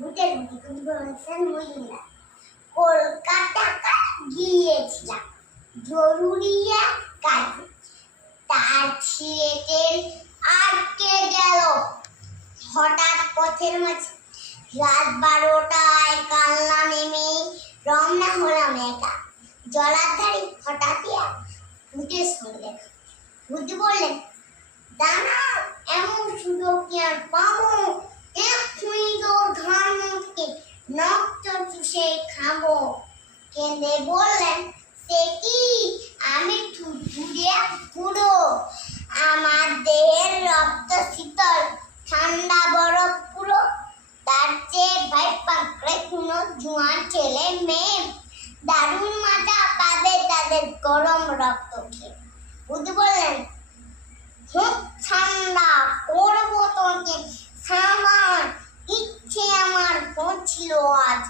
ভূতের মহিলা কলকাতা গিয়েছিলাম জরুরি এক কাজে। তার ছেলেদের আটকে গেল হঠাৎ পথের মাঝে। রাত 12টায় কালনা নেমে রওনা হলাম একা। জলার ধারে হঠাৎই এক ভূতের সঙ্গে দেখা। ভূত বললেন, দাঁড়াও, এমন সুযোগ কি আর পাবো? এক্ষুনি তোর ঘাড় মুখকে রক্ত চুষে খাবো। কেঁদে বললেন, সে কি? আমি থুতুড়ে পুরো, আমার দেহের রক্ত শীতল, ঠান্ডা বরফ পুরো। তার চেয়ে ভাই পাকড়ে কোনো জোয়ান ছেলে মেয়ে দারুণ মজা পাবে তাদের গরম রক্ত খেয়ে। ভূত বললেন, খুব ঠান্ডা করবো তোকে সাবান, ইচ্ছে আমার হচ্ছিল আজ।